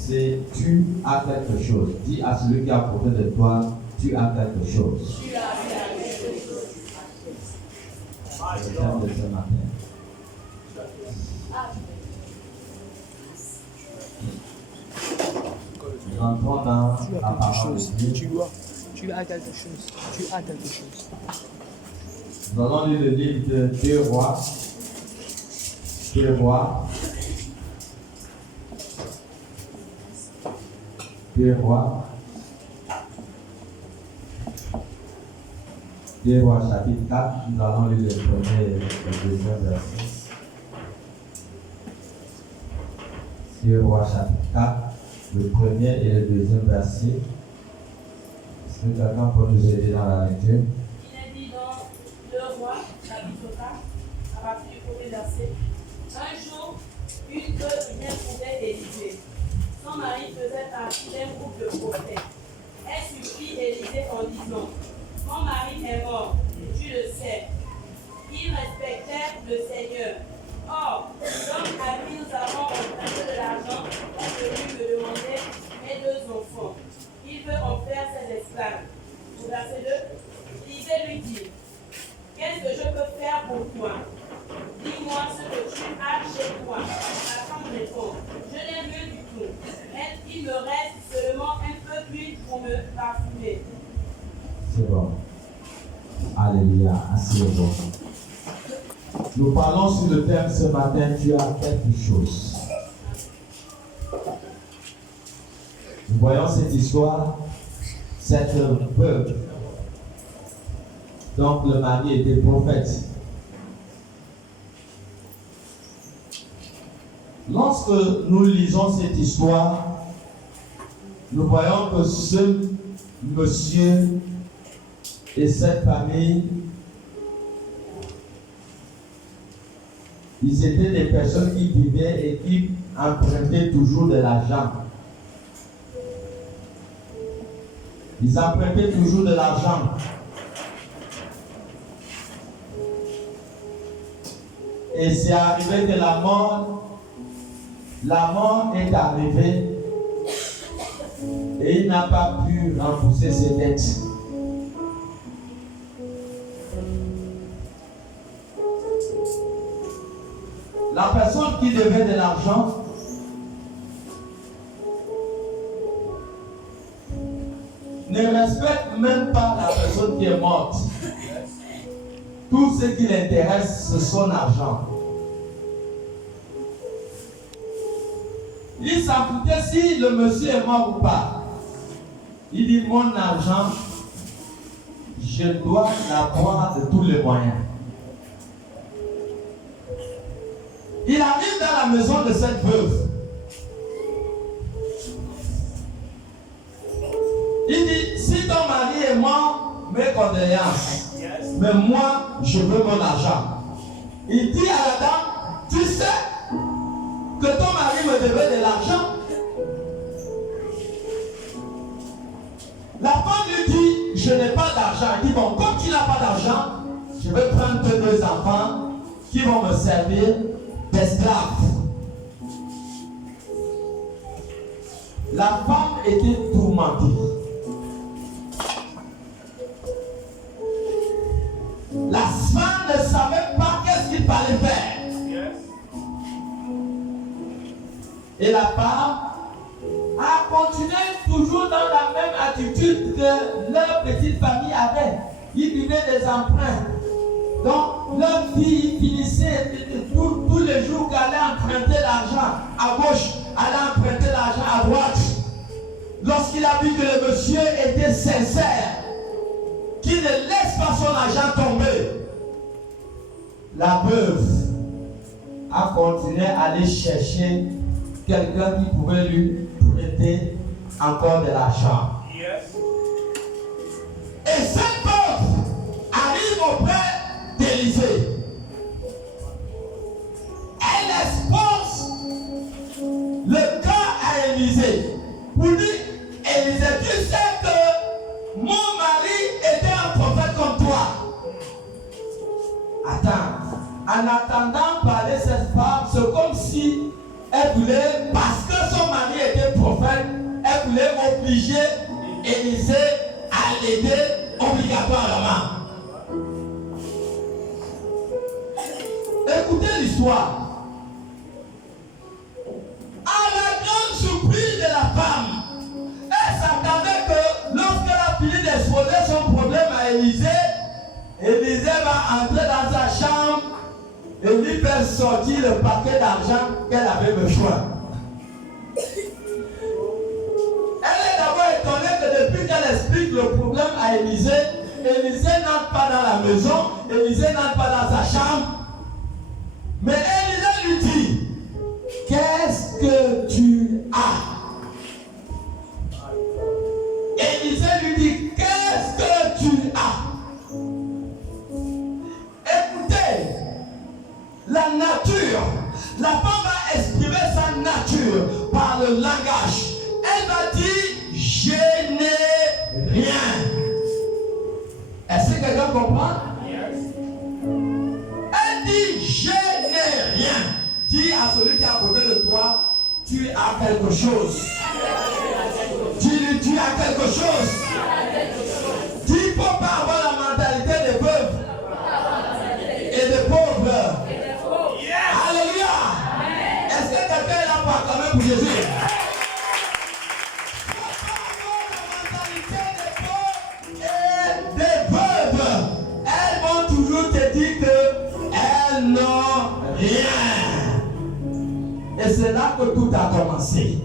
c'est tu as quelque chose. Dis à celui qui est à côté de toi, tu as quelque chose. Tu as quelque chose. C'est le thème de ce matin. Nous entrons dans la parole de Dieu. Tu as quelque chose. Tu as quelque chose. Nous allons lire le livre de 2 Rois. 2 Rois. 2 Rois. 2 Rois chapitre 4. Nous allons lire le premier et le deuxième verset. 2 Rois chapitre 4. Le premier et le deuxième verset. Est-ce que quelqu'un peut nous aider dans la lecture? Il est dit dans 2 Rois, chapitre 4, à partir du premier verset. Un jour, une veuve vient trouver Élisée. Son mari faisait partie d'un groupe de prophètes. Elle supplie Élisée en disant: mon mari est mort, tu le sais. Il respectait le Seigneur. Or, l'homme à qui nous avons emprunté de l'argent est venu me demander mes 2 enfants. Il veut en faire ses esclaves. Au verset 2, Élisée lui dit: qu'est-ce que je peux faire pour toi? Dis-moi ce que tu as chez toi. La femme répond: je n'ai rien du tout. Mais il me reste seulement un peu d'huile pour me parfumer. C'est bon. Alléluia. Asseyez-vous. Nous parlons sur le thème ce matin, tu as quelque chose. Nous voyons cette histoire, cette veuve. Donc le mari était prophète. Lorsque nous lisons cette histoire, nous voyons que ce monsieur et cette famille, ils étaient des personnes qui vivaient et qui empruntaient toujours de l'argent. Ils empruntaient toujours de l'argent. Et c'est arrivé que la mort est arrivée et il n'a pas pu rembourser ses dettes. La personne qui devait de l'argent ne respecte même pas la personne qui est morte. Tout ce qui l'intéresse, c'est son argent. Il s'en foutait si le monsieur est mort ou pas. Il dit: mon argent, je dois l'avoir de tous les moyens. Il arrive dans la maison de cette veuve. Il dit: si ton mari est mort, mes condoléances. Mais moi, je veux mon argent. Il dit à la dame: tu sais que ton mari me devait de l'argent? La femme lui dit: je n'ai pas d'argent. Il dit: bon, comme tu n'as pas d'argent, je vais prendre tes 2 enfants qui vont me servir d'esclaves. La femme était tourmentée. La femme ne savait pas qu'est-ce qu'il fallait faire. Et la femme a continué toujours dans la même attitude que leur petite famille avait. Ils vivaient des emprunts. Donc leur fille finissait tous les jours qu'elle allait emprunter l'argent à gauche, allait emprunter l'argent à droite. Lorsqu'il a vu que le monsieur était sincère, qu'il ne laisse pas son argent tomber, la veuve a continué à aller chercher quelqu'un qui pouvait lui prêter encore de l'argent. Et cette veuve arrive auprès d'Élisée. Elle expose le cas à Élisée. Pour lui: Élisée, tu sais que mon mari était un prophète comme toi. Attends, en attendant parler cette femme, c'est comme si elle voulait, parce que son mari était prophète, obligé Élisée à l'aider obligatoirement. Écoutez l'histoire. À la grande surprise de la femme, elle s'attendait que lorsqu'elle a fini d'exposer son problème à Élisée, Élisée va entrer dans sa chambre et lui faire sortir le paquet d'argent qu'elle avait besoin. Elle est d'abord étonnée que depuis qu'elle explique le problème à Élisée, Élisée n'entre pas dans la maison, Élisée n'entre pas dans sa chambre. Mais Élisée lui dit, qu'est-ce que tu as? Élisée lui dit, qu'est-ce que tu as? Écoutez, la nature, la femme va exprimer sa nature par le langage. Elle va dire, je n'ai rien. Est-ce que quelqu'un comprend? Elle dit, je n'ai rien. Dis à celui qui est à côté de toi, tu as quelque chose. Dis-lui, tu as quelque chose. Dis, il ne faut pas avoir la mentalité des veuves et des pauvres. Alléluia. Est-ce que quelqu'un est là pour acclamer pour Jésus? Il ne faut pas avoir la mentalité des pauvres et des veuves. Elles vont toujours te dire qu'elles n'ont rien. Et c'est là que tout a commencé.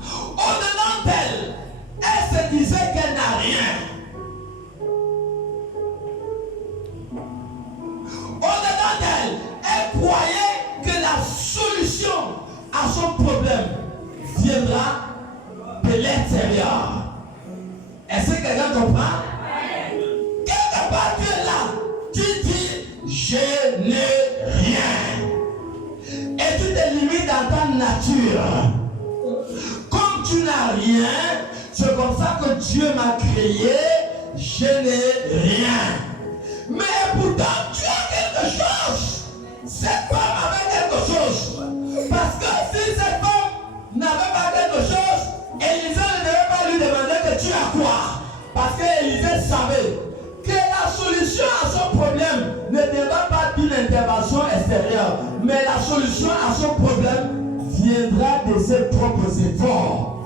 Au-dedans d'elle, elle se disait qu'elle n'a rien. Au-dedans d'elle, elle croyait que la solution à son problème viendra de l'extérieur. Est-ce que quelqu'un comprend? Quelque part tu es là, tu dis je n'ai rien. Et tu te limites dans ta nature. Comme tu n'as rien, c'est comme ça que Dieu m'a créé, je n'ai rien. Mais pourtant, tu as quelque chose. Cette femme avait quelque chose. Parce que si cette femme n'avait pas quelque chose, Élisée ne devait pas lui demander que tu as quoi. Parce que Élisée savait que la solution à son problème ne viendra pas d'une intervention extérieure, mais la solution à son problème viendra de ses propres efforts.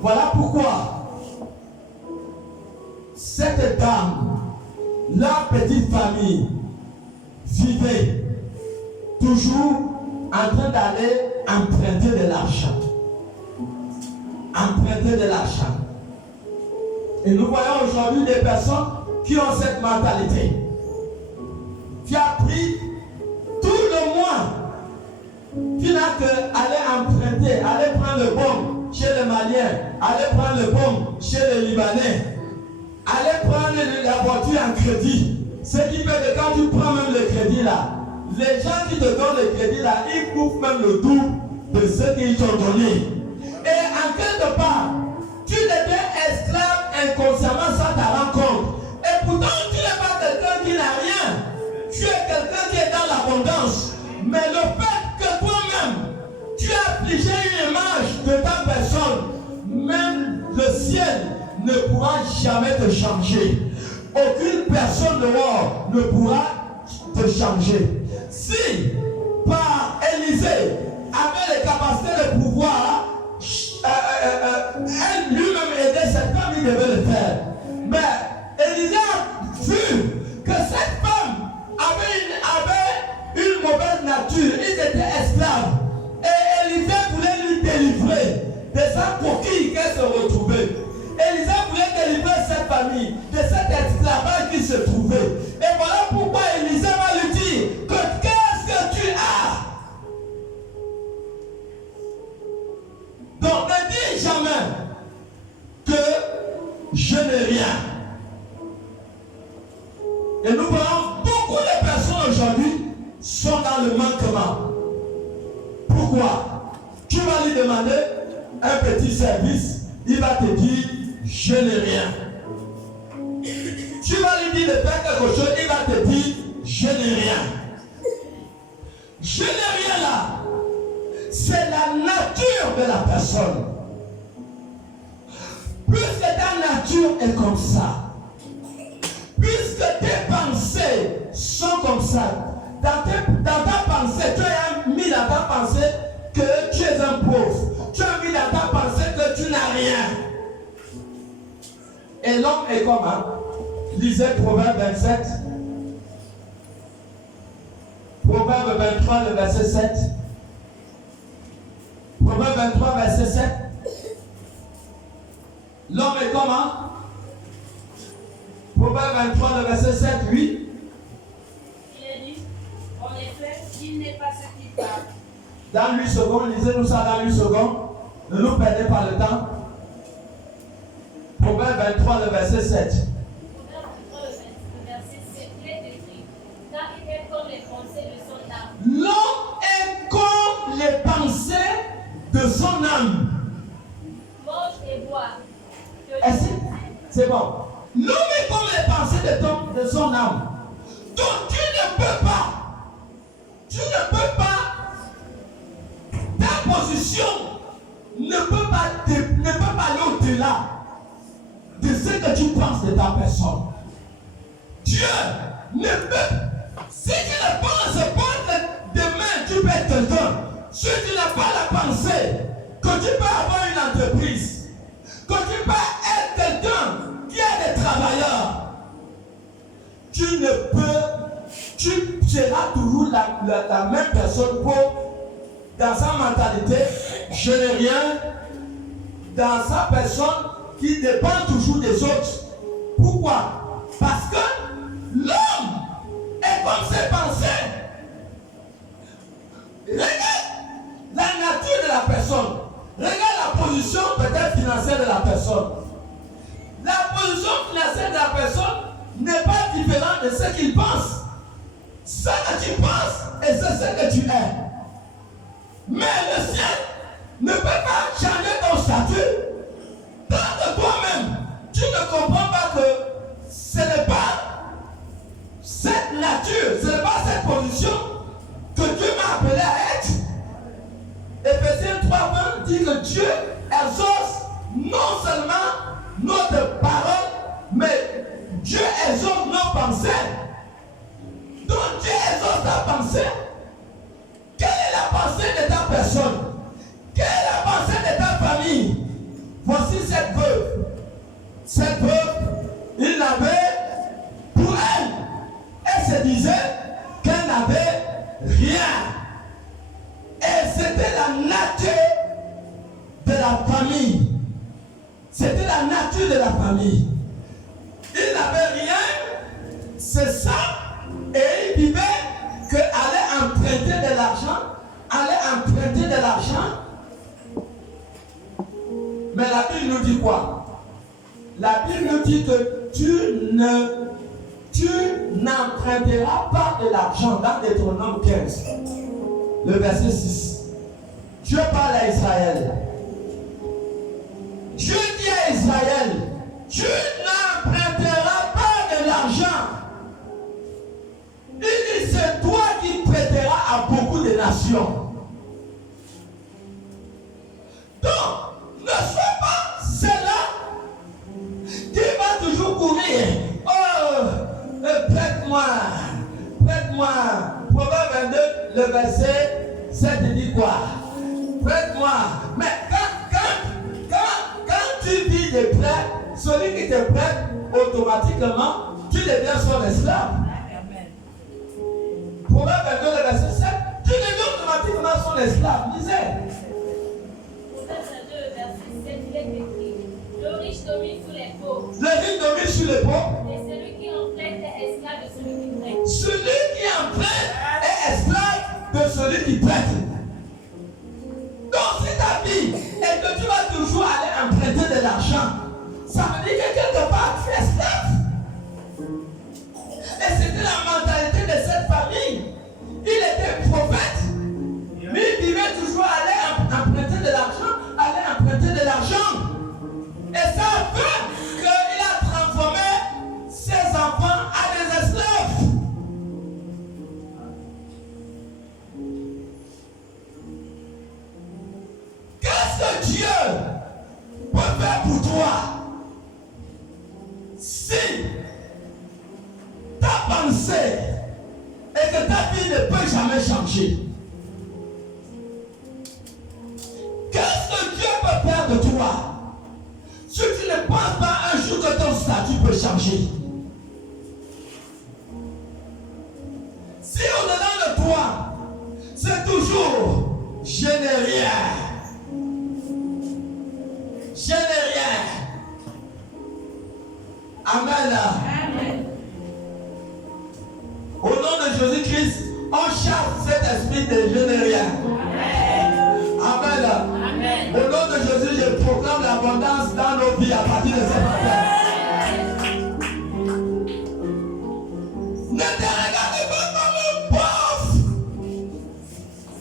Voilà pourquoi cette dame, la petite famille, vivait toujours en train d'aller emprunter de l'argent. Emprunter de l'argent. Et nous voyons aujourd'hui des personnes qui ont cette mentalité. Qui a pris tout le mois, qui n'a qu'à aller emprunter, aller prendre le bon chez les Maliens, aller prendre le bon chez les Libanais, aller prendre la voiture en crédit. Ce qui fait que quand tu prends même le crédit là, les gens qui te donnent le crédit là, ils couvrent même le double de ce qu'ils t'ont donné. Et en quelque part, tu deviens esclave inconsciemment sans ta rencontre. Et pourtant, tu n'es pas quelqu'un qui n'a rien. Tu es quelqu'un qui est dans l'abondance. Mais le fait que toi-même, tu as affligé une image de ta personne, même le ciel ne pourra jamais te changer. Aucune personne dehors ne pourra te changer. Si, par Élisée, avait les capacités de pouvoir, elle lui-même aidait cette femme, il devait le faire. Mais Élisée a vu que cette femme avait une mauvaise nature. Ils étaient esclaves. Et Élisée voulait lui délivrer de sa coquille qu'elle se retrouvait. Élisée voulait délivrer cette famille de cet esclavage qui se trouvait. Et voilà pourquoi Élisée va lui dire que qu'est-ce que tu as? Donc ne dis jamais que je n'ai rien. Et nous voyons beaucoup de personnes aujourd'hui sont dans le manquement. Pourquoi? Tu vas lui demander un petit service, il va te dire je n'ai rien. Tu vas lui dire de faire quelque chose, il va te dire je n'ai rien. Je n'ai rien là. C'est la nature avec la personne. Puisque ta nature est comme ça, puisque tes pensées sont comme ça, dans ta pensée, tu as mis dans ta pensée que tu es un pauvre. Tu as mis dans ta pensée que tu n'as rien. Et l'homme est comment? Lisez Proverbe 27. Proverbe 23, le verset 7. Proverbe 23, verset 7. L'homme est comment? Proverbe 23, le verset 7, oui. Il est dit, en effet, il n'est pas ce qui parle. Dans 8 secondes, lisez-nous ça dans 8 secondes. Ne nous perdez pas le temps. Proverbe 23, le verset 7. Proverbe 23, le verset 7, il est écrit, car il est comme les pensées de son âme. L'homme est comme les pensées de son âme. Mange et bois. Est-ce que c'est bon? L'homme est comme les pensées de son âme. Donc tu ne peux pas, ta position ne peut pas aller au-delà de ce que tu penses de ta personne. Dieu ne peut, si tu ne penses pas que demain tu peux être quelqu'un, si tu n'as pas la pensée que tu peux avoir une entreprise, que tu peux être quelqu'un qui a des travailleurs, tu seras toujours la même personne dans sa mentalité, je n'ai rien, dans sa personne qui dépend toujours des autres. Pourquoi? Parce que l'homme est comme ses pensées. Regarde la nature de la personne. Regarde la position peut-être financière de la personne. La position financière de la personne n'est pas différente de ce qu'il pense. Ce que tu penses et c'est ce que tu es. Mais le ciel ne peut pas changer ton statut tant que toi-même tu ne comprends pas que ce n'est pas cette nature, ce n'est pas cette position que Dieu m'a appelé à être. Éphésiens 3:20 dit que Dieu exauce non seulement notre parole, mais Dieu exauce nos pensées. Donc Dieu exauce ta pensée. Quelle est la pensée de ta personne? Quelle est la pensée de ta famille? Voici cette veuve. Cette veuve, il n'avait pour elle. Elle se disait qu'elle n'avait rien. Et c'était la nature de la famille. C'était la nature de la famille. Il n'avait rien, c'est ça. Et il vivait qu'aller emprunter de l'argent. Mais la Bible nous dit quoi? La Bible nous dit que tu n'emprunteras pas de l'argent dans Deutéronome 15. Le verset 6. Dieu parle à Israël. Dieu dit à Israël, tu n'emprunteras pas de l'argent. Il dit, c'est toi qui prêteras à beaucoup de nations. Donc, ne sois pas celle-là qui va toujours courir. Oh, prête-moi. Proverbe 22, le verset 7 dit quoi? Prête-moi. Mais quand tu dis de prêt, celui qui te prête, automatiquement, tu deviens son esclave. Proverbe 22, le verset 7, tu deviens automatiquement son esclave. Lisez. Proverbe 22, le verset 7, il est écrit, le riche domine sur les pauvres. Le riche domine sur les pauvres. Et celui qui emprunte est esclave de celui qui prête. Celui qui emprunte est esclave de celui qui prête. Donc si ta vie est que tu vas toujours aller emprunter de l'argent, ça veut dire que quelque part tu es esclave. Et c'était la mentalité de cette famille. Il était prophète, mais il vivait toujours aller emprunter de l'argent. Et ça a fait qu'il a transformé ses enfants à des esclaves. Qu'est-ce Qu'est-ce que Dieu peut faire pour toi si ta pensée et que ta vie ne peut jamais changer? Qu'est-ce que Dieu peut faire de toi si tu ne penses pas un jour que ton statut peut changer? Si au-dedans de toi, c'est toujours je n'ai rien. Je n'ai rien. Amen. Amen. Au nom de Jésus-Christ, on chasse cet esprit de je n'ai rien. Amen. Amen. Au nom de Jésus, je proclame l'abondance dans nos vies à partir de ce matin. Ne te regarde pas comme un pauvre.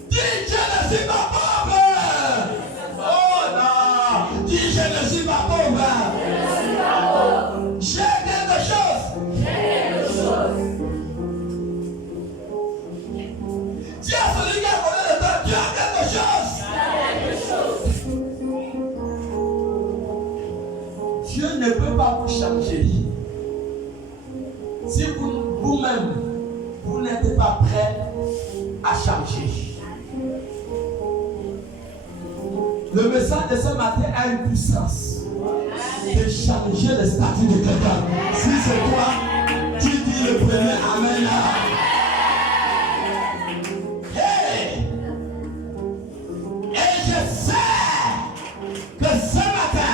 Dis je ne suis pas pauvre. Oh non. Dis je ne suis pas pauvre. J'ai quelque chose. Dis à celui qui a volé de toi, tu as quelque chose. Dieu ne peut pas vous changer. Si vous-même, vous n'êtes pas prêt à changer. Le message de ce matin a une puissance de changer le statut de quelqu'un. Si c'est toi, tu dis le premier Amen. Hey! Et je sais que ce matin,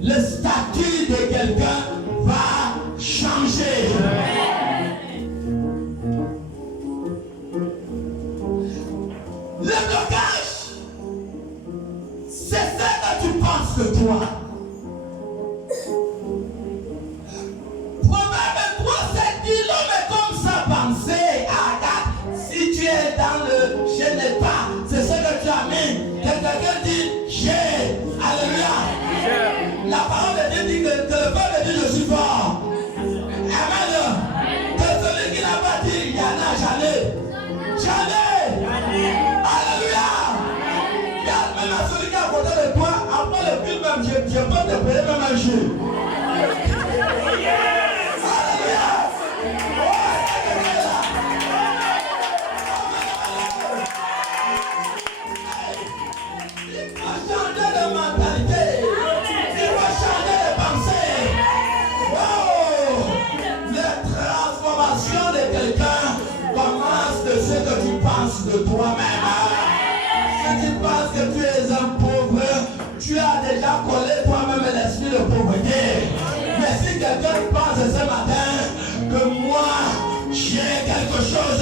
le statut de quelqu'un va changer. Le blocage, c'est ce que tu penses de toi. Proverbe 3, 7 dit l'homme est comme sa pensée. Agathe, si tu es dans le je n'ai pas, c'est ce que tu as mis. Que quelqu'un dit j'ai. Alléluia. La parole de Dieu dit que le peuple dit je suis fort. Amen. Que celui qui n'a pas dit il y en a, j'en ai. J'en ai. Alléluia. Il y a même celui qui a côté de toi, après le film même, je peux te payer même un jour. Alléluia. Il faut changer de mentalité. Il faut changer de pensée. Wow. La transformation de quelqu'un commence de ce que tu penses de toi-même. Si tu penses que tu es un pauvre, tu as déjà collé toi-même l'esprit de pauvreté. Mais si quelqu'un pense ce matin que moi, j'ai quelque chose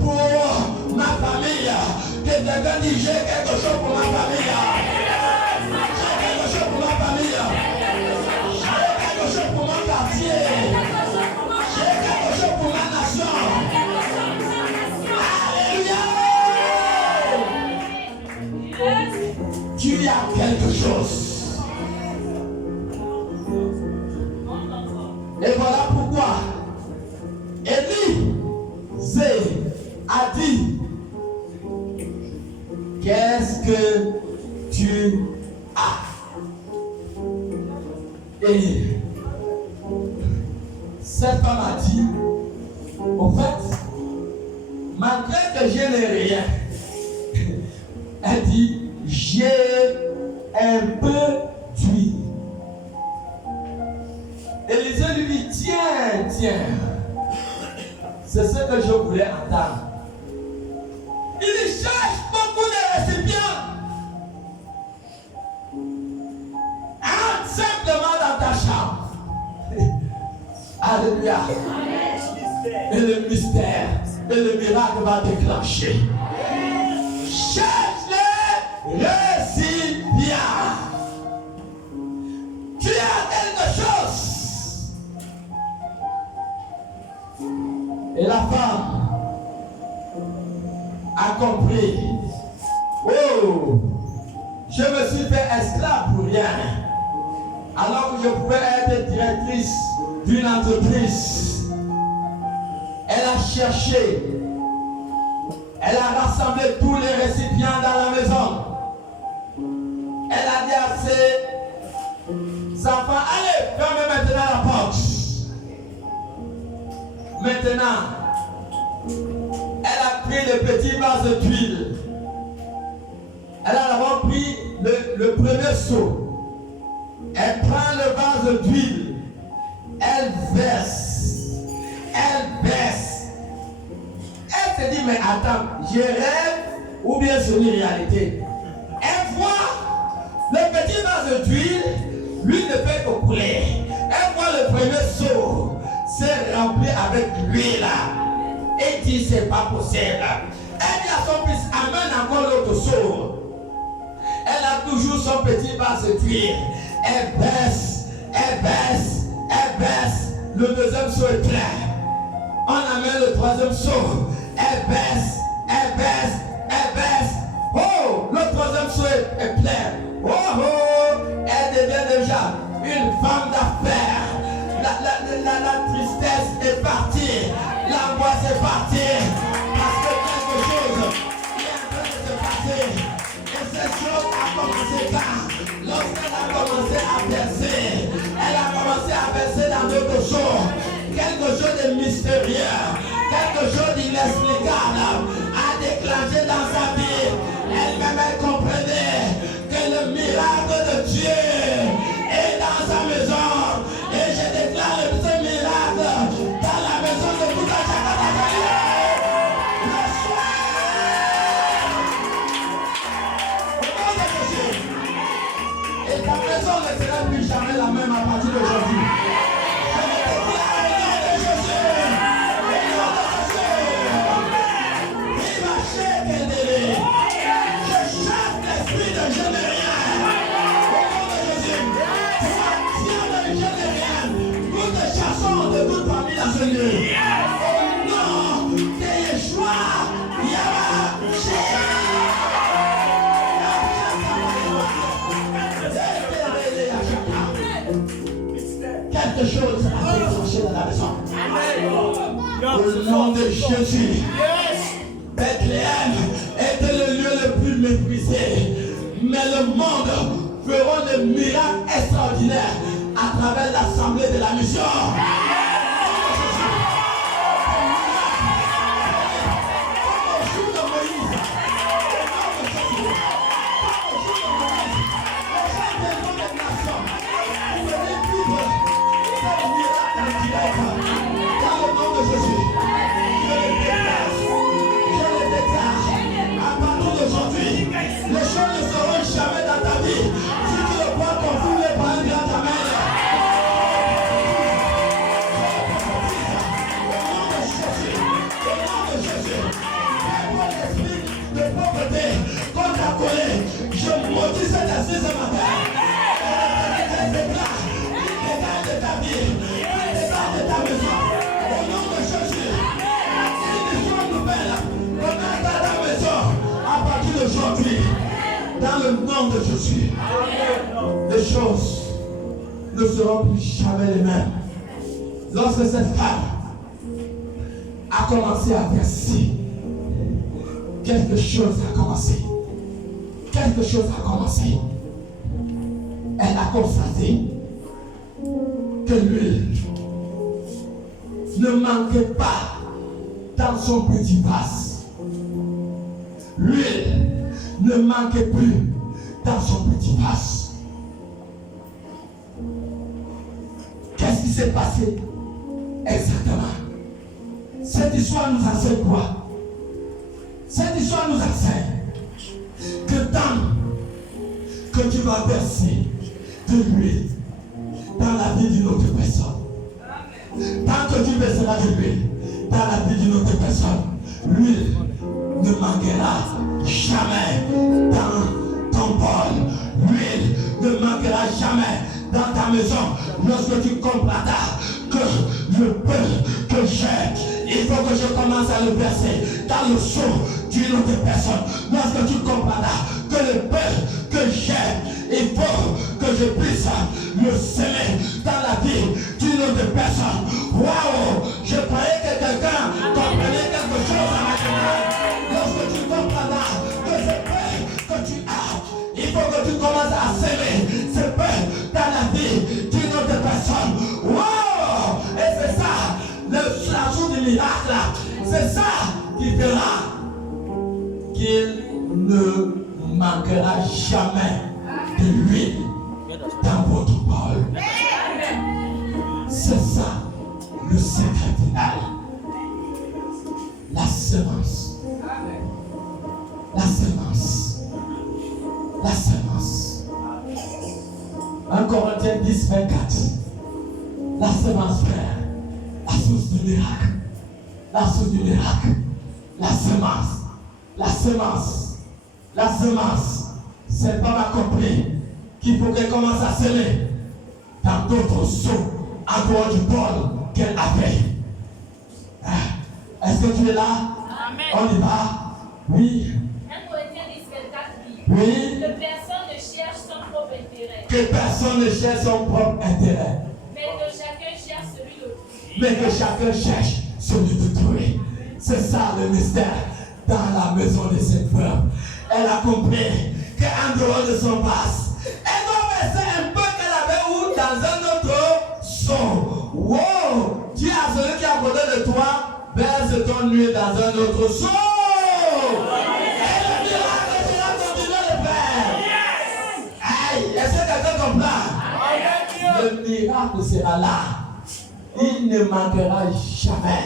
pour ma famille, que quelqu'un dit j'ai quelque chose pour ma famille, j'ai quelque chose pour ma famille, j'ai quelque chose pour mon quartier, j'ai quelque chose pour ma nation. Alléluia. Tu as quelque chose. Et voilà pourquoi Élisée a dit, qu'est-ce que tu as? Et cette femme a dit, au fait, malgré que je n'ai rien, elle dit, j'ai un peu d'huile. Élisée lui dit, tiens, c'est ce que je voulais entendre. Il cherche beaucoup de récipients. Entre simplement dans ta chambre. Alléluia. Et le mystère et le miracle va déclencher. Cherche les récipients. Tu as quelque chose. Et la femme a compris. Oh, je me suis fait esclave pour rien. Alors que je pouvais être directrice d'une entreprise. Elle a cherché. Elle a rassemblé tous les récipients dans la maison. Maintenant, elle a pris le petit vase d'huile. Elle a d'abord pris le premier seau. Elle prend le vase d'huile. Elle verse. Elle baisse. Elle se dit, mais attends, je rêve ou bien c'est une réalité. Elle voit le petit vase d'huile, l'huile ne fait que couler. Elle voit le premier seau, c'est rempli avec l'huile. Et dit, c'est pas possible. Elle dit à son fils, amène encore l'autre seau. Elle a toujours son petit vase d'huile. Elle baisse, elle baisse, elle baisse. Le deuxième seau est plein. On amène le troisième seau. Elle baisse, elle baisse, elle baisse. Oh, le troisième seau est plein. Oh, oh, elle devient déjà une femme d'affaires. La tristesse est partie. L'angoisse est partie. Parce que quelque chose est en train de se passer. Et cette chose a commencé par lorsqu'elle a commencé à verser. Elle a commencé à verser dans d'autres choses. Quelque chose de mystérieux. Quelque chose d'inexplicable a déclenché dans sa vie. Elle-même, elle comprenait que le miracle de Dieu est dans sa maison. Et je déclare ce miracle dans la maison de tout un chacun d'entre nous. Le soir, au nom de Jésus. Et ta maison ne sera plus jamais la même à partir d'aujourd'hui. Je le déclare au nom de Jésus. Je chasse l'esprit de générien. Au nom de Jésus. Toi, tiens de générien. Nous te chassons de toute famille dans ce lieu. Au nom de Yeshua, quelque chose a déclenché dans la maison. Au nom de Jésus. Bethléem était le lieu le plus méprisé. Mais le monde fera des miracles extraordinaires à travers l'assemblée de la mission. Dans le nom de Jésus, je le déclare. À partir d'aujourd'hui, les choses ne seront jamais dans ta vie si tu ne crois confirmer par un grand amen. Au nom de Jésus, pour l'esprit de pauvreté qu'on t'a collé, je maudis cet esprit ce matin. Je déclare, il dégage de ta vie, il dégage de ta maison. Au nom de Jésus, une histoire nouvelle, regarde dans ta maison à partir d'aujourd'hui. Dans le nom de Jésus, les choses ne seront plus jamais les mêmes. Lorsque cette femme a commencé à verser, quelque chose a commencé. Quelque chose a commencé. Elle a constaté que l'huile ne manquait pas dans son petit vase. L'huile ne manquait plus dans son petit vase. Qu'est-ce qui s'est passé exactement? Cette histoire nous enseigne quoi? Cette histoire nous enseigne que tant que tu vas verser de l'huile dans la vie d'une autre personne, tant que tu verseras de l'huile dans la vie d'une autre personne, l'huile ne manquera jamais dans ton bol. L'huile ne manquera jamais dans ta maison. Lorsque tu comprendras que le peu que j'ai, il faut que je commence à le verser dans le seau d'une autre personne. Lorsque tu comprendras que le peu que j'ai, il faut que je puisse le semer dans la vie d'une autre personne. Waouh! Je croyais que quelqu'un comprenait quelque chose à ma demande. Lorsque tu comprendras que ce peu que tu as, il faut que tu commences à semer ce peu dans la vie d'une autre personne. Wow! Et c'est ça, la jour du qu'il ne manquera jamais de l'huile dans votre bol. C'est ça le secret final. La semence. La semence. La semence. 1 Corinthiens 10, 24. La semence, frère. La source du miracle. La source du miracle. La semence. La semence. La semence. C'est pas accompli qu'il faut qu'elle commence à semer dans d'autres seaux en dehors du bol qu'elle avait. Est-ce que tu es là? Amen. On y va? Oui. 1 Corinthiens 10, 24 dit Oui. que personne ne cherche son propre intérêt, Que personne ne cherche son propre intérêt, mais que chacun cherche celui d'autrui. mais que chacun cherche celui d'autrui. C'est ça le mystère dans la maison de cette femme. Elle a compris qu'en dehors de son vase, elle doit verser un peu qu'elle avait où dans un autre seau. Wow! Dis à celui qui est à côté de toi, verse ton huile dans un autre seau. Et le miracle sera continué de faire. Aïe! Est-ce que quelqu'un comprend? Le miracle sera là. Il ne manquera jamais.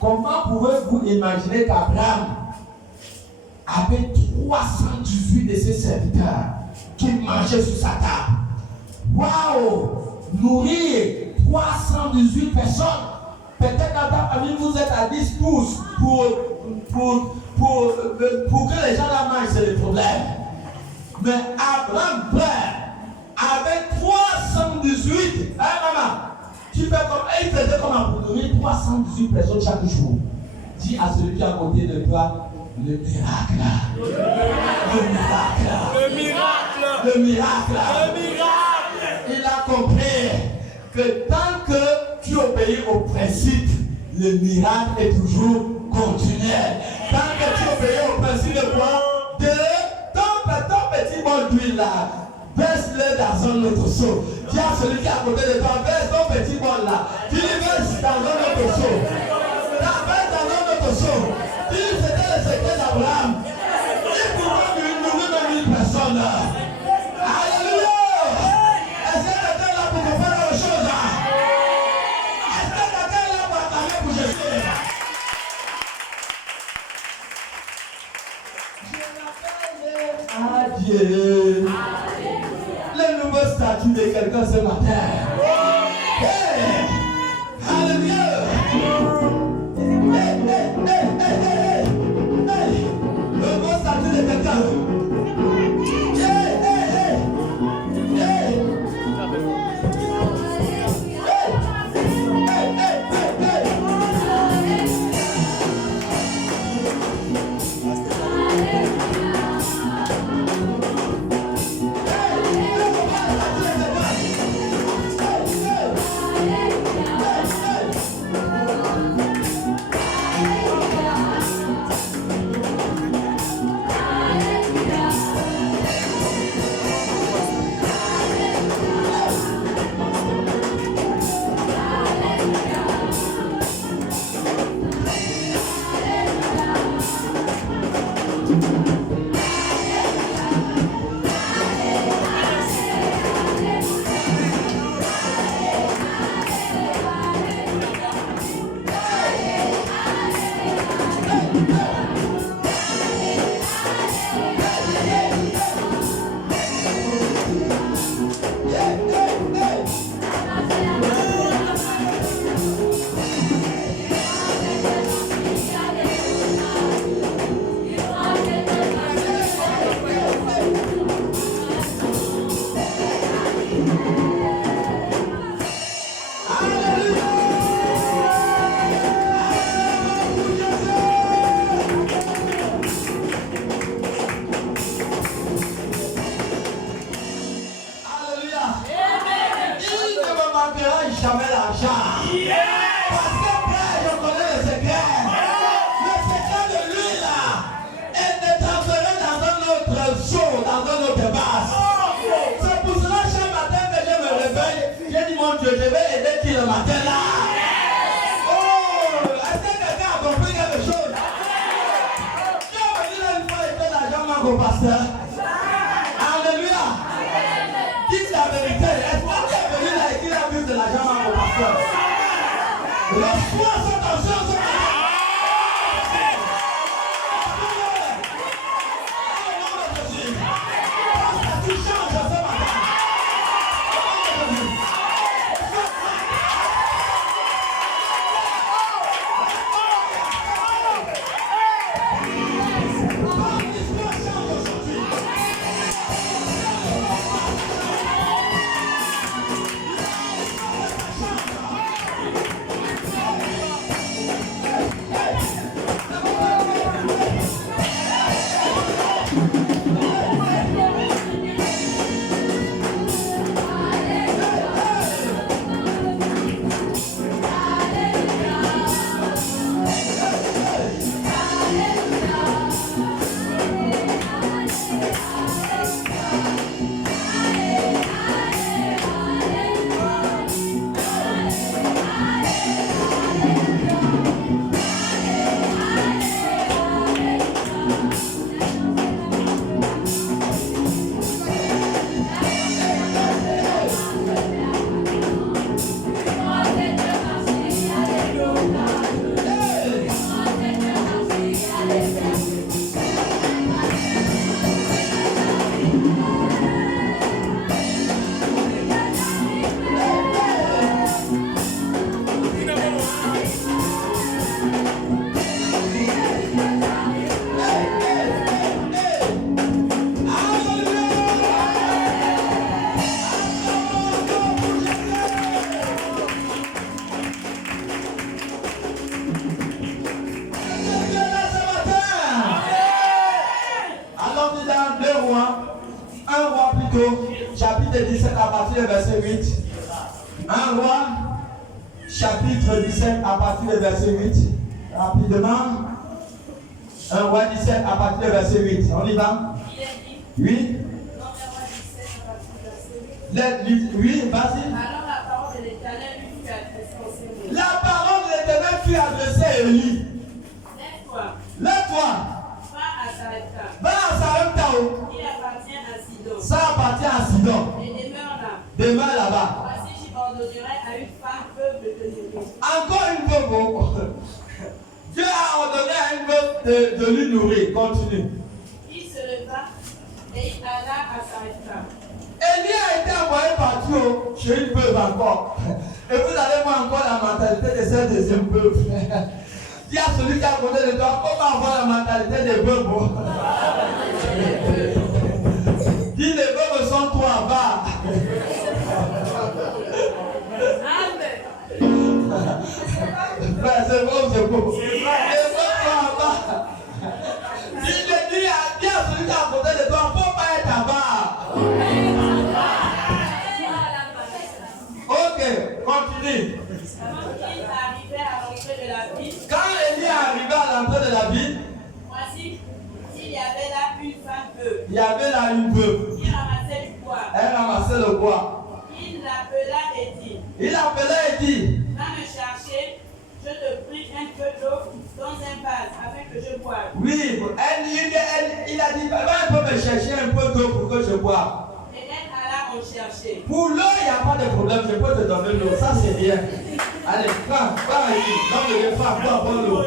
Comment pouvez-vous imaginer qu'Abraham avait 318 de ses serviteurs qui mangeaient sur sa table? Waouh! Nourrir 318 personnes. Peut-être dans ta famille, vous êtes à 10 tous pour que les gens la mangent, c'est le problème. Mais Abraham, père, avec 318, hein maman, tu fais comme, il faisait comment pour nourrir 318 personnes chaque jour. Dis à celui qui est à côté de toi, le miracle. Le miracle. Le miracle. Le miracle. Le miracle. Il a compris que tant que tu obéis au principe, le miracle est toujours continuel. Tant que tu obéis au principe de quoi? De ton petit bol d'huile là, verse-le dans un autre seau. Dis à celui qui est à côté de toi, verse ton petit bol là. Tu le verses dans un autre seau. Verse dans un autre seau. Dis, c'était le secret d'Abraham. Il pouvait nourrir 1000 personnes. Alléluia! Est-ce que quelqu'un est là pour comprendre autre chose? Est-ce que quelqu'un est là pour acclamer pour Jésus? Adieu. Le nouveau statut de quelqu'un ce matin. Hey! Alléluia! Hey! Le nouveau statut de quelqu'un. Jamais l'argent. Parce que frère, je connais le secret. Le secret de lui là est de transférer dans un autre seau, dans un autre vase. C'est pour cela chaque matin que je me réveille, j'ai dit mon Dieu, je vais aider qui le matin là. Oh, est-ce que quelqu'un a compris quelque chose? Dieu me dit là, il mon pasteur. Alléluia. Dis la vérité. Est-ce que tu es venu là et qu'il a vu de l'argent à mon pasteur? Reçois cette argent. Tu changes ce matin. Chapitre 17 à partir du verset 8. 1 Roi, chapitre 17 à partir du verset 8. Rapidement. 1 Roi 17 à partir du verset 8. On y va? Oui. Oui, vas-y. Alors la parole de l'Éternel lui fut adressée au Seigneur. La parole de l'Éternel fut adressée à Élie. Lève-toi, Lève-toi. va à Sarepta. Va à Sarepta. Il appartient à Sidon. Ça appartient à Sidon. Et demeure là. Demeure là-bas. Voici, j'y ordonnerai à une femme veuve de te nourrir. Encore une veuve. Dieu a ordonné à une veuve de lui nourrir. Continue. Il se leva et il alla à Sarepta. Élie a été envoyé par Dieu chez une veuve encore. Et vous allez voir encore la mentalité de cette deuxième veuve. Dis à celui qui a côté de toi, comment avoir la mentalité des veuves. Dis les veuves sont toi, va. C'est bon, c'est beau. Les veuves sont bas. Dis à celui qui a côté de toi, il ne faut pas être à bas. Ok, continue. Quand il arrivait à l'entrée de la ville, voici, il y avait là une femme veuve. Il y avait là une veuve. Il ramassait du bois. Elle ramassait le bois. Il l'appela et dit, Il appelait et dit, va me chercher, je te prie un peu d'eau dans un vase afin que je boive. oui, il a dit, va un peu me chercher un peu d'eau pour que je boive. Et elle alla en chercher. Pour l'eau, il n'y a pas de problème, je peux te donner l'eau, ça c'est bien. Allez, prends ici, donne le frère, bois l'eau.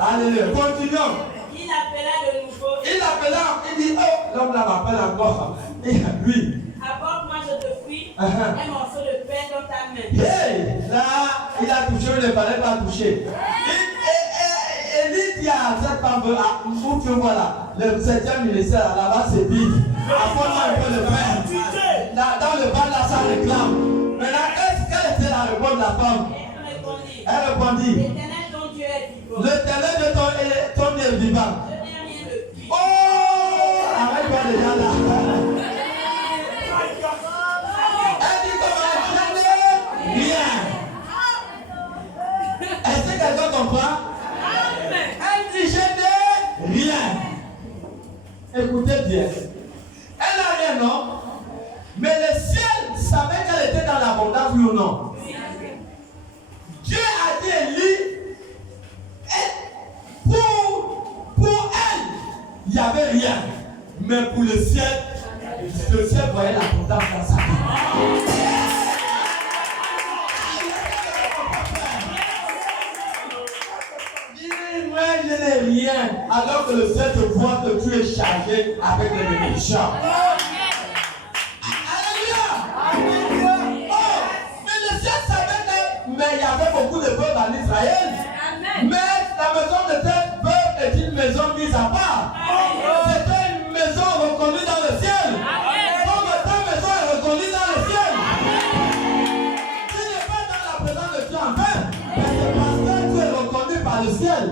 Alléluia, continuons. Il appela de nouveau. Il appela, il dit, oh, l'homme là m'appelle encore. Et lui, apporte-moi, je te prie, un morceau de pain dans ta main. hey, là, il a touché, il ne fallait pas toucher. Élie dit à cette femme, où tu vois là, le 7e ministère, là-bas c'est vide. Apporte-moi un peu de pain. Là, dans le bas, là, ça réclame. Maintenant, quelle était la réponse de la femme? Elle répondit, l'Éternel ton Dieu est vivant. L'éternel de ton Dieu est vivant. Je n'ai rien de plus. Oh, arrête-toi déjà là. Elle dit comment? Je n'ai rien. Est-ce que quelqu'un comprend? Elle dit je n'ai rien. Écoutez bien. Elle n'a rien, non? Mais le ciel savait qu'elle était dans l'abondance, oui ou non? Dieu a dit Élie, pour elle, n'y avait rien. Mais pour le ciel voyait l'abondance dans sa vie. Dis-moi, je n'ai rien. Alors que le ciel te voit que tu es chargé avec les bénédictions. Alléluia. Oh, mais le ciel savait que mais il y avait beaucoup de peuples en Israël. Mais la maison de tel peuple est une maison mise à part. C'était une maison reconnue dans le ciel. Comme ta maison est reconnue dans le ciel. Tu n'es pas dans la présence de Dieu en vain. Mais c'est parce que tu es reconnu par le ciel.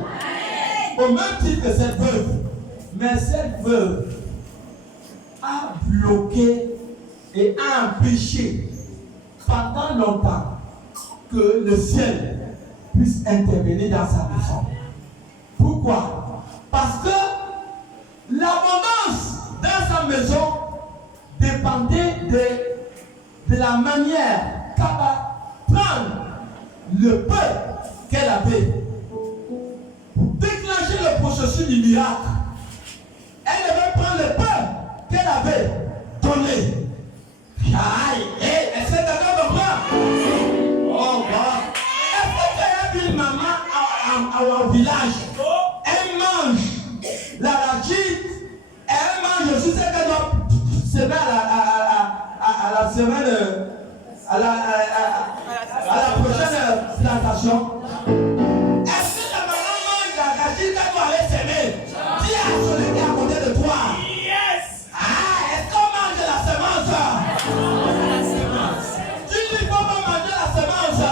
Au même titre que cette veuve. Mais cette veuve a bloqué et a empêché pendant longtemps que le ciel puisse intervenir dans sa maison. Pourquoi? Parce que l'abondance dans sa maison dépendait de la manière qu'elle va prendre le peuple qu'elle avait pour déclencher le processus du miracle. Elle devait prendre le peuple qu'elle avait donné. Aïe, est-ce que quelqu'un comprend? Oh, God. Une maman au village, elle mange l'arachide, elle mange aussi ce qu'elle doit semer à la semaine, à la prochaine plantation. Est-ce que la maman mange l'arachide qu'elle doit aller semer? Dis à celui qui est à côté de toi. Est-ce qu'on mange la semence? Tu ne peux pas manger la semence.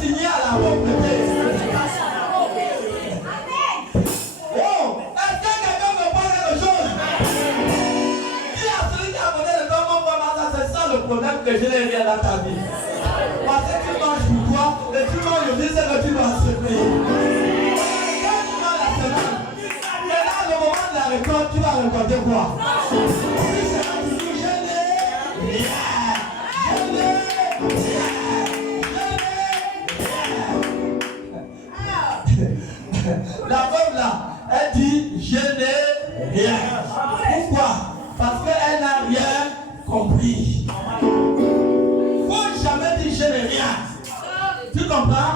Signer à la propriété. Oh, est-ce que quelqu'un me parle quelque chose? Dis à celui qui a côté de toi, mon frère, c'est ça le problème que je n'ai rien dans ta vie. Parce que tu manges pour toi et tu manges aussi ce que tu dois semer. Quand tu manges la semence, et là, le moment de la récolte, tu vas récolter quoi? Si c'est là, tu dis, je n'ai rien. Je n'ai rien. La femme là, elle dit je n'ai rien. Pourquoi? Parce qu'elle n'a rien compris. Faut jamais dire je n'ai rien. Tu comprends?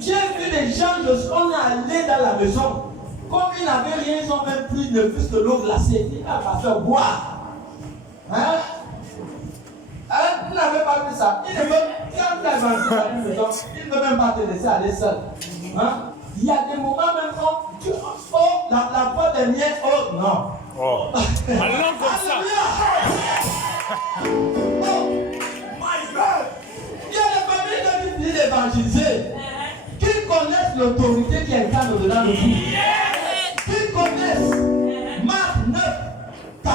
J'ai vu des gens, on est allé dans la maison. Comme ils n'avaient rien, ils ont même pris ne fût que l'eau glacée. Ils n'ont pas fait boire. Hein? Vous n'avez pas vu ça. Il ne veut, quand tu as vendu dans une maison, il ne veut même pas te laisser aller seul. Hein? Il y a des moments même où la fois dernière, oh non. Oh. Allons comme ça. Oh my God. Il y a des familles qui disent d'évangéliser, qui connaissent l'autorité qui incarne au-dedans de vous. Qui connaissent Marc 9, 40.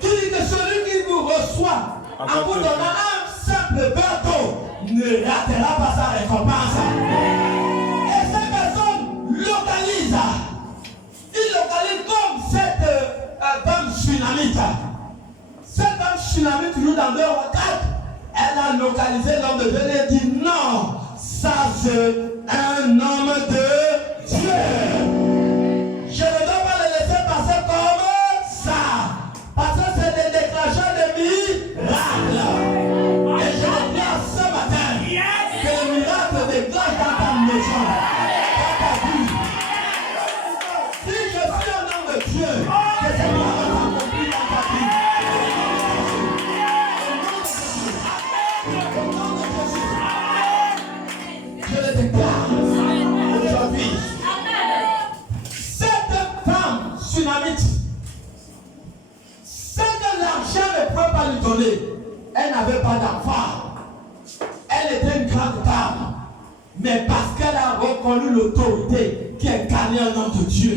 Qui dit que celui qui vous reçoit en vous donnant un simple verre d'eau ne ratera pas sa récompense. Et ces personnes localisent. Ils localisent comme cette femme tsunamite. Cette femme tsunamite, toujours dans 2 ou 4, elle a localisé l'homme de Dieu et dit non, ça c'est un homme de Dieu. Je ne dois pas le laisser passer comme ça. Parce que c'est des déclencheurs de miracles. Et je déclare ce matin que le miracle déclenche dans ta maison, dans ta vie. Si je suis un homme de Dieu, que cette parole s'accomplit dans ta vie. Au nom de Jésus, je le déclare aujourd'hui. Cette femme tsunamite, c'est que l'argent ne peut pas lui donner. Elle n'avait pas d'enfant. Elle était une grande dame. Mais parce qu'elle a reconnu l'autorité qui incarnait un homme de Dieu,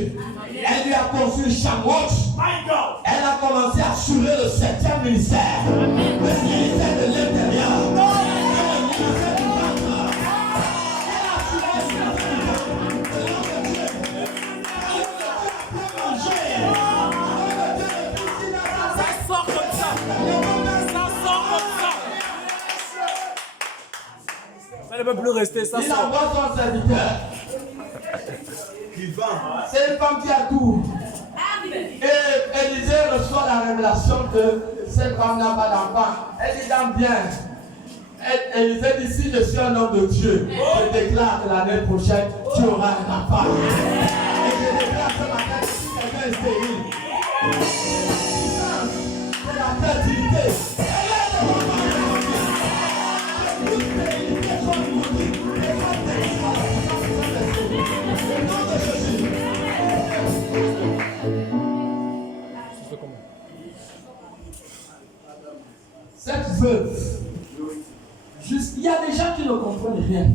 elle lui a construit une chameau. Elle a commencé à assurer le 7e ministère. Le ministère de l'Intérieur. Et le ministère du ventre. Elle a assuré le ministère du ventre. Le nom de Dieu. Elle peut manger. Ça sort comme ça. Ça sort comme ça. Ça ne peut plus rester, ça Il sort. envoie son serviteur. C'est une femme qui a tout. Et Élisée reçoit la révélation que cette femme n'a pas d'enfant. Elle dit dans bien. Élisée dit si je suis un homme de Dieu, je déclare que l'année prochaine tu auras un enfant. Et je déclare ce matin que si quelqu'un est stérile, c'est la fertilité. Cette veuve, il y a des gens qui ne comprennent rien.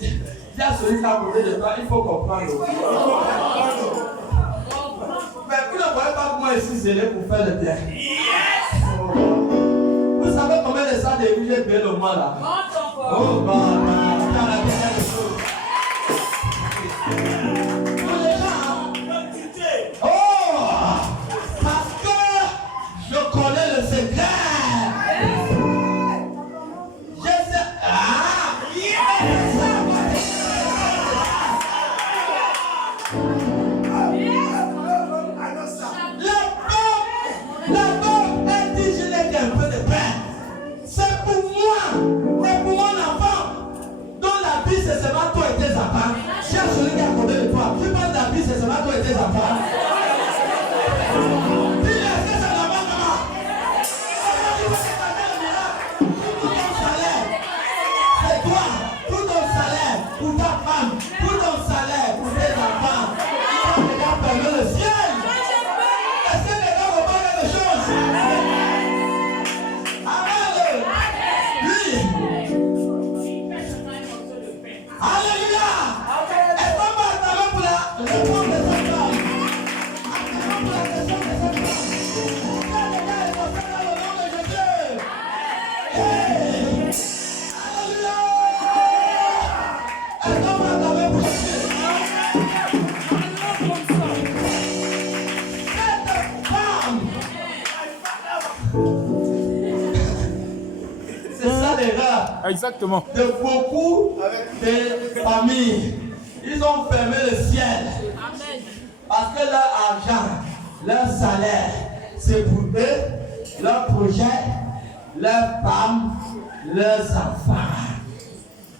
Il y a celui qui a côté de toi, il faut comprendre. Mais vous ne voyez pas comment ici c'est là pour faire le bien. Vous savez combien de ça de j'ai payé le mois là? Oh, bah, Exactement. De beaucoup de familles, ils ont fermé le ciel. Parce que leur argent, leur salaire, c'est pour eux, leur projet, leurs femmes, leurs enfants.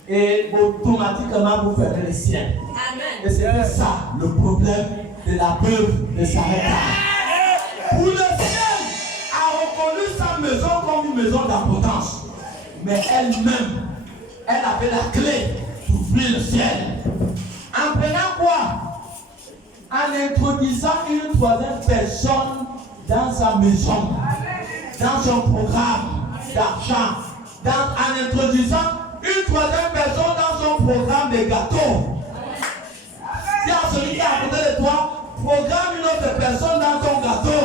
Et automatiquement, vous fermez le ciel. Et c'est ça le problème de la veuve de Sarepta. Pour le ciel a reconnu sa maison comme une maison d'importance. Mais elle-même, elle avait la clé pour ouvrir le ciel. En prenant quoi? En introduisant une troisième personne dans sa maison, dans son programme d'argent, en introduisant une troisième personne dans son programme de gâteaux. Si à celui qui est à côté de toi, programme une autre personne dans ton gâteau.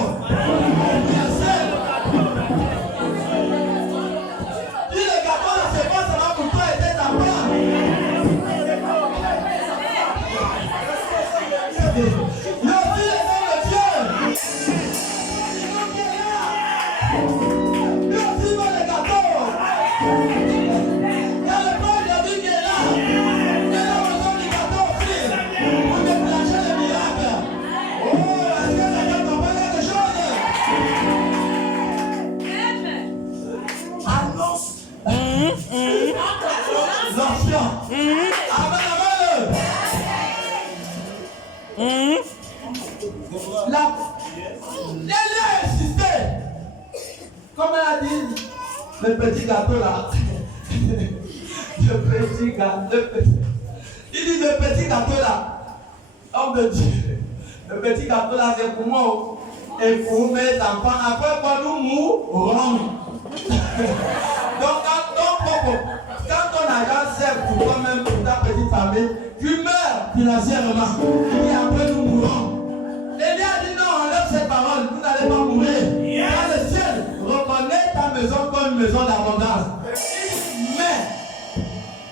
Comme elle a dit, le petit gâteau là, le petit gâteau, il dit le petit gâteau là, homme de Dieu, le petit gâteau là c'est pour moi et pour mes enfants, après quoi nous mourrons. Donc quand ton argent sert pour toi-même, pour ta petite famille, tu meurs financièrement et après nous mourrons. Élie a dit non, enlève cette parole, vous n'allez pas mourir. Dans le ciel, reconnais ta maison comme une maison d'abondance. Mais,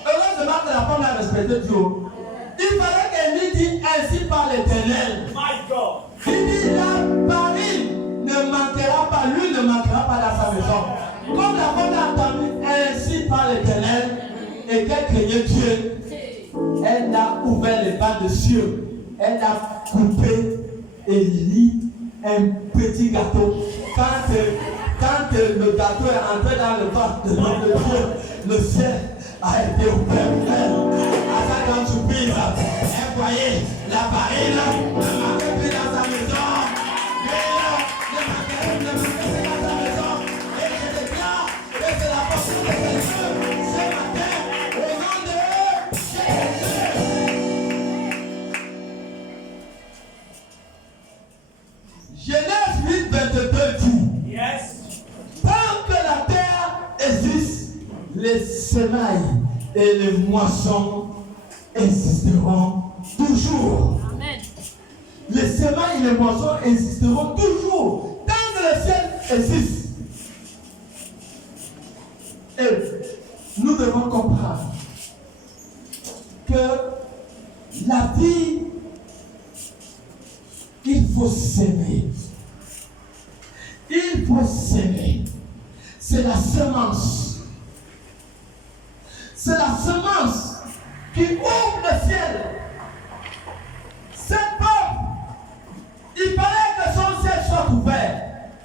heureusement que la femme a respecté Dieu. Il fallait qu'Élie dise ainsi par l'Éternel. Il dit la farine ne manquera pas, lui ne manquera pas dans sa maison. Comme la femme a entendu ainsi par l'Éternel, et et qu'elle craignait Dieu, elle a ouvert les bas de cieux. Elle a coupé et lit un petit gâteau. Quand le gâteau est entré dans le ventre de l'homme de Dieu, le ciel a été ouvert. À sa grande surprise, elle voyait la farine ne manquait plus dans sa maison. Ne manquait plus dans sa maison. Et je déclare que c'est la portion de Dieu ce matin au nom de Jésus. Genèse 8, 22 dit. Yes. Tant que la terre existe, les semailles et les moissons existeront toujours. Amen. Les semailles et les moissons existeront toujours. Tant que le ciel existe. Et nous devons comprendre que la vie, il faut s'aimer. Il faut s'aimer. C'est la semence. C'est la semence qui ouvre le ciel. Cette femme, il fallait que son ciel soit ouvert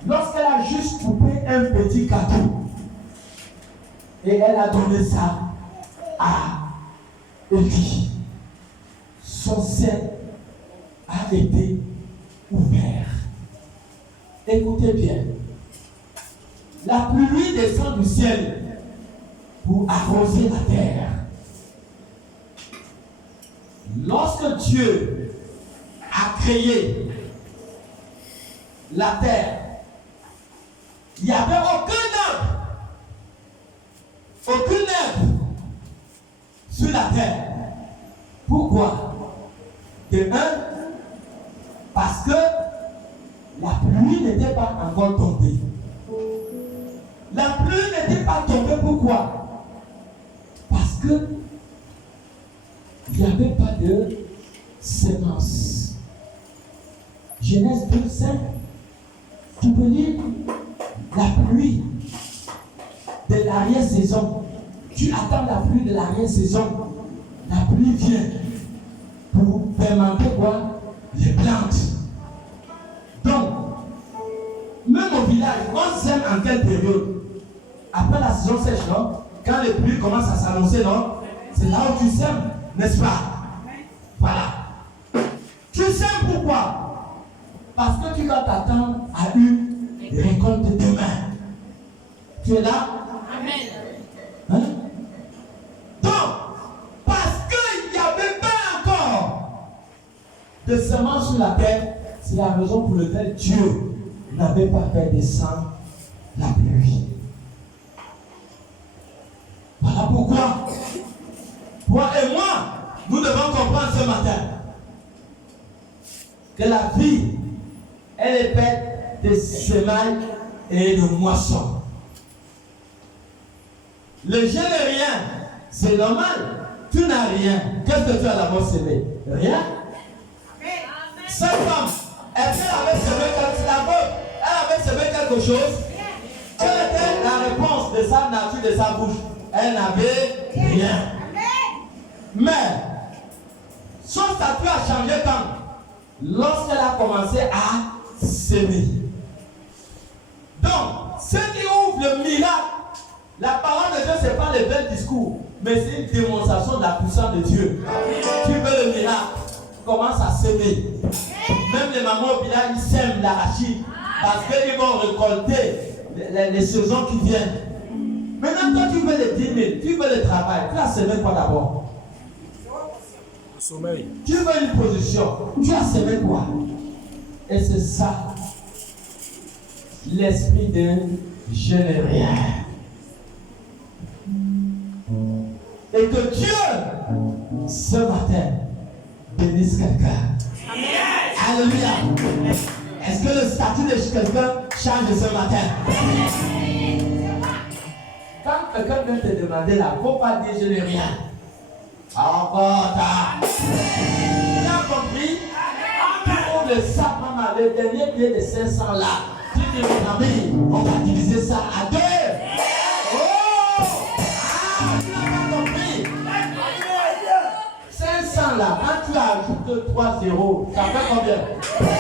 lorsqu'elle a juste coupé un petit gâteau. Et elle a donné ça à Élie. Son ciel a été ouvert. Écoutez bien. La pluie descend du ciel pour arroser la terre. Lorsque Dieu a créé la terre, il n'y avait aucune herbe sur la terre. Pourquoi? De un, parce que la pluie n'était pas encore tombée. La pluie n'était pas tombée, pourquoi? Parce que il n'y avait pas de semence. Genèse 2, 5. Tu peux lire la pluie de l'arrière-saison. Tu attends la pluie de l'arrière-saison. La pluie vient pour fermenter quoi? Les plantes. Donc, même au village, on sème en quelle période? Après la saison sèche, non? Quand les pluies commencent à s'annoncer, non? C'est là où tu sèmes, n'est-ce pas? Voilà. Tu sèmes pourquoi? Parce que tu vas t'attendre à une récolte demain. Tu es là? Amen. Hein? Donc, parce qu'il n'y avait pas encore de semences sur la terre, c'est la raison pour laquelle Dieu n'avait pas fait descendre la pluie. Voilà pourquoi, toi et moi, nous devons comprendre ce matin que la vie, elle est faite de semailles et de moissons. Le je n'ai rien, c'est normal. Tu n'as rien. Qu'est-ce que tu as d'abord semé? Rien. Cette femme, est-ce qu'elle avait semé quelque chose? Quelle était la réponse de sa nature, de sa bouche? Elle n'avait rien. Mais son statut a changé quand? Lorsqu'elle a commencé à s'aimer. Donc, ce qui ouvre le miracle, la parole de Dieu, ce n'est pas les belles discours, mais c'est une démonstration de la puissance de Dieu. Tu veux le miracle, commence à s'aimer. Même les mamans au village, ils sèment l'arachide parce qu'ils vont récolter les saisons qui viennent. Maintenant, toi, tu veux les 10 000, tu veux le travail, tu as semé quoi d'abord? Le sommeil. Tu veux une position, tu as semé quoi? Et c'est ça, l'esprit de je n'ai rien. Et que Dieu, ce matin, bénisse quelqu'un. Alléluia. Est-ce que le statut de quelqu'un change ce matin? Quand quelqu'un vient te demander là, il ne faut pas dire je n'ai rien. Encore tard. Tu as compris? Tu ouvres le sac, maman, le dernier billet de 500 là. Tu dis, mon ami, on va diviser ça à 2. Oh! Ah, tu n'as pas compris. là, quand tu ajoutes 3 zéros, ça fait combien? Ça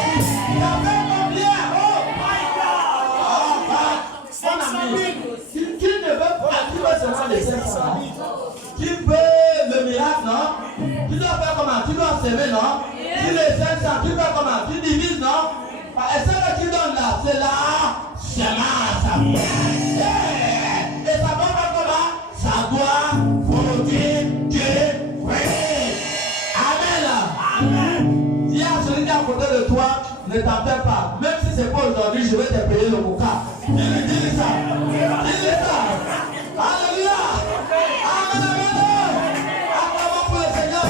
fait combien? Oh my God! Mon ami, qui ne veut pas, qui veut seulement les 500, qui veut le miracle, non? Tu dois faire comment? Tu dois s'aimer, non? Tu les 500, tu fais comment? Tu divises, non? Et ce que tu donnes là, c'est la semence. Et ça va faire comment? Ça doit produire du fruit. Amen. Dis à celui qui est à côté de toi, ne t'en fais pas. Même si c'est pas aujourd'hui, je vais te payer le coca. Dis-lui ça. Dis-lui ça. Alléluia. Amen. Amen. Acclamons pour le Seigneur.